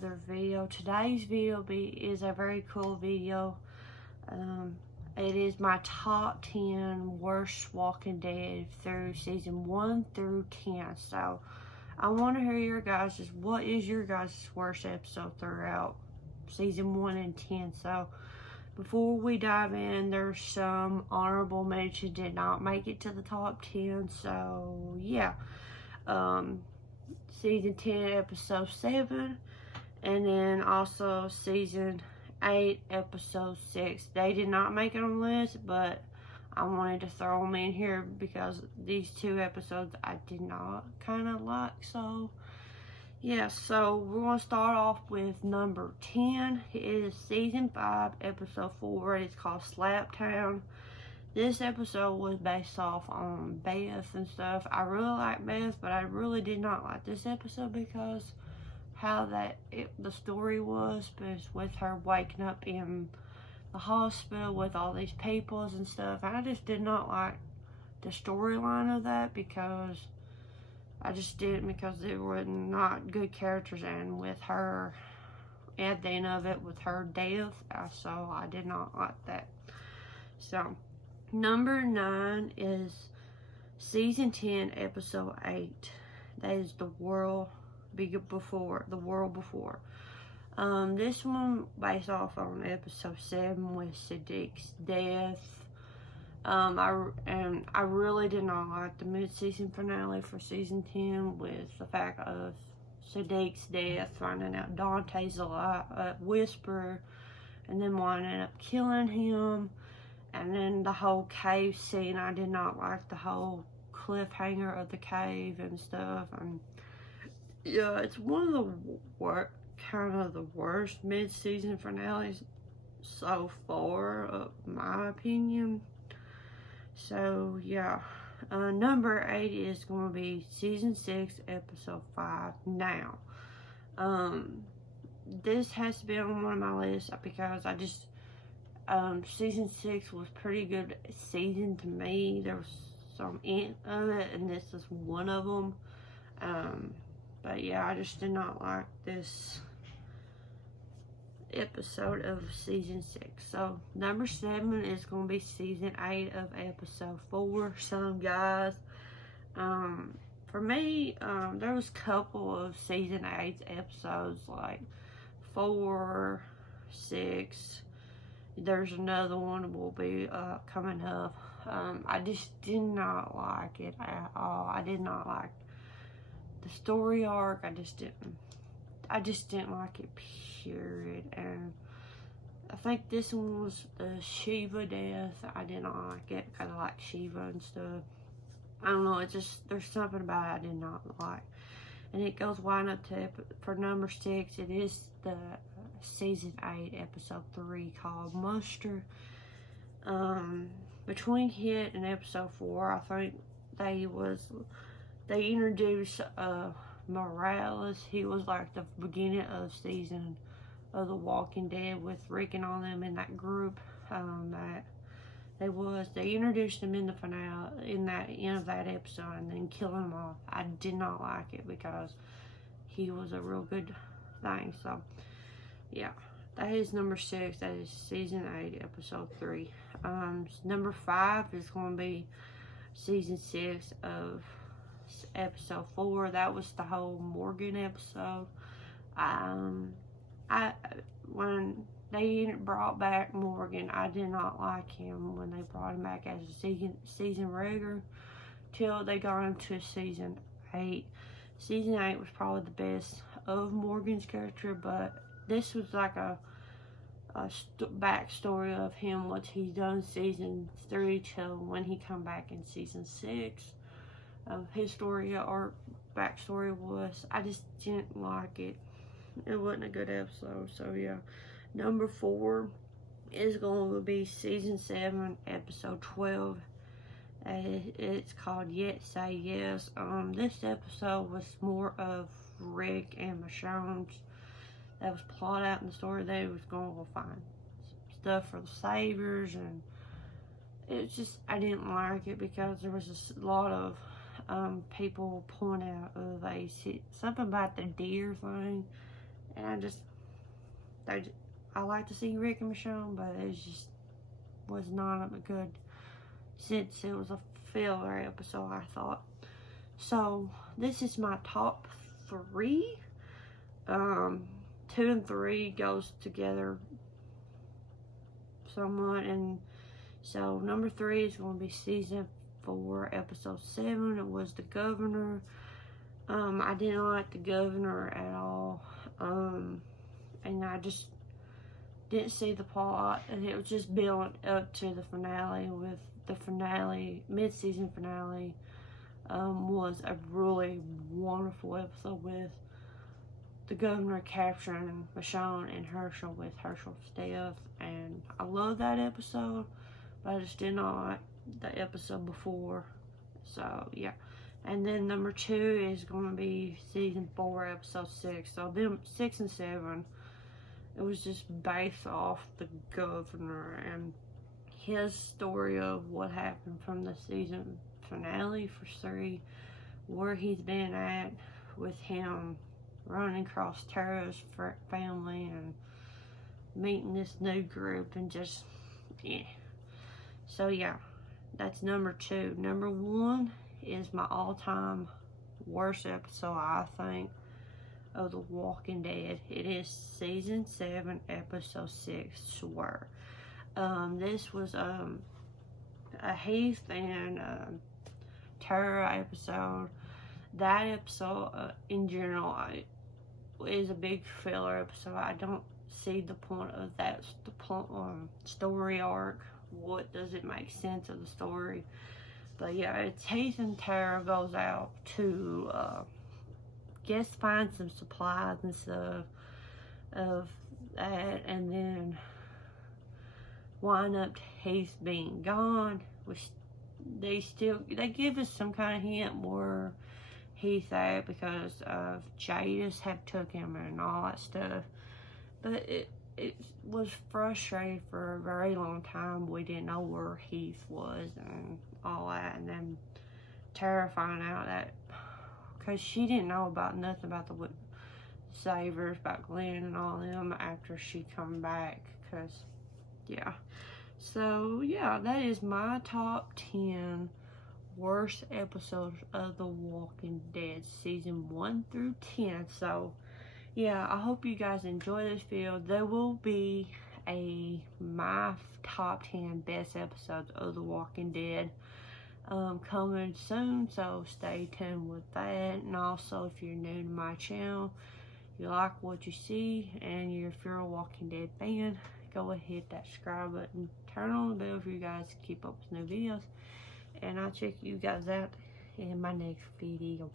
another video. Today's video is a very cool video. It is my top 10 worst Walking Dead through season 1 through 10. So I want to hear your guys', what is your guys' worst episode throughout season 1 and 10. So before we dive in, there's some honorable mentions did not make it to the top 10. So yeah, season 10 episode 7, and then also season 8 episode 6. They did not make it on the list, but I wanted to throw them in here because these two episodes I did not kind of like. So yeah, so we're going to start off with number 10. It is season 5 episode 4. It's called Slap Town. This episode was based off on Beth and stuff. I really like Beth, but I really did not like this episode because how the story was, but with her waking up in the hospital with all these peoples and stuff. I just did not like the storyline of that because I just didn't, because there were not good characters, and with her at the end of it with her death, so I did not like that. So number 9 is season 10 episode 8. That is The World Before. This one based off on episode 7 with Siddiq's death. I really did not like the mid-season finale for season 10 with the fact of Siddiq's death, finding out Dante's alive, Whisper, and then winding up killing him, and then the whole cave scene. I did not like the whole cliffhanger of the cave and stuff, and yeah, it's one of the worst mid-season finales so far, my opinion. So yeah, number 8 is going to be season 6 episode 5. Now, this has to be on one of my lists because I just season 6 was pretty good season to me. There was some end of it, and this is one of them. But yeah, I just did not like this episode of season 6. So number 7 is going to be season 8 of episode 4. Some guys, for me, there was a couple of season 8 episodes like 4, 6. There's another one will be coming up. I just did not like it at all. I did not like the story arc. I just didn't like it, period. And I think this one was the Shiva death. I did not like it because I like Shiva and stuff. I don't know, it just, there's something about it I did not like. And it goes wind up to, for number 6, it is the season 8 episode 3 called Muster. Between Hit and episode 4, I think they introduced Morales. He was like the beginning of season of The Walking Dead with Rick and all them in that group. They introduced him in the finale, in that end of that episode, and then killing him off. I did not like it because he was a real good thing. So yeah, that is number 6. That is season 8 episode 3. Number 5 is going to be season 6 of episode 4. That was the whole Morgan episode. When they brought back Morgan, I did not like him when they brought him back as a season regular till they got into season 8. Season 8 was probably the best of Morgan's character, but this was like a backstory of him, what he's done season 3 till when he come back in season 6. His story or backstory was, I just didn't like it. It wasn't a good episode. So yeah, number 4 is going to be season 7 episode 12. It's called Yet Say Yes. This episode was more of Rick and Michonne's that was plot out in the story. They was going to go find stuff for the Saviors, and it's just, I didn't like it because there was a lot of people point out of something about the deer thing, And I like to see Rick and Michonne, but it just was not a good, since it was a filler episode, I thought. So this is my top 3. 2 and 3 goes together somewhat, and so number 3 is going to be season 4, episode 7. It was The Governor. I didn't like The Governor at all, and I just didn't see the plot, and it was just building up to the finale. With the finale, mid-season finale, was a really wonderful episode with the Governor capturing Michonne and Herschel with Herschel's death, and I love that episode, but I just did not like the episode before. So yeah, and then number 2 is going to be season 4, episode 6. So them 6 and 7, it was just based off the Governor and his story of what happened from the season finale for 3, where he's been at with him running across Tara's family and meeting this new group, and just, yeah. So yeah, that's number 2. Number 1 is my all-time worst episode, I think, of The Walking Dead. It is season 7, episode 6, Swear. This was a Heath and Tara episode. That episode, in general, is a big filler episode. I don't see the point of that story arc. What does it make sense of the story? But yeah, it's Heath and Tara goes out to guess find some supplies and stuff of that, and then wind up Heath being gone, which they give us some kind of hint where Heath at, because of Jadis had took him and all that stuff. But it was frustrating for a very long time. We didn't know where Heath was and all that, and then Tara found out that, because she didn't know about nothing about the Savers, about Glenn and all them after she come back, because yeah. So yeah, that is my top 10 worst episodes of The Walking Dead, season 1 through 10. So yeah, I hope you guys enjoy this video. There will be my top 10 best episodes of The Walking Dead coming soon, so stay tuned with that. And also, if you're new to my channel, you like what you see, and if you're a Walking Dead fan, go ahead, hit that subscribe button, turn on the bell for you guys to keep up with new videos, and I'll check you guys out in my next video.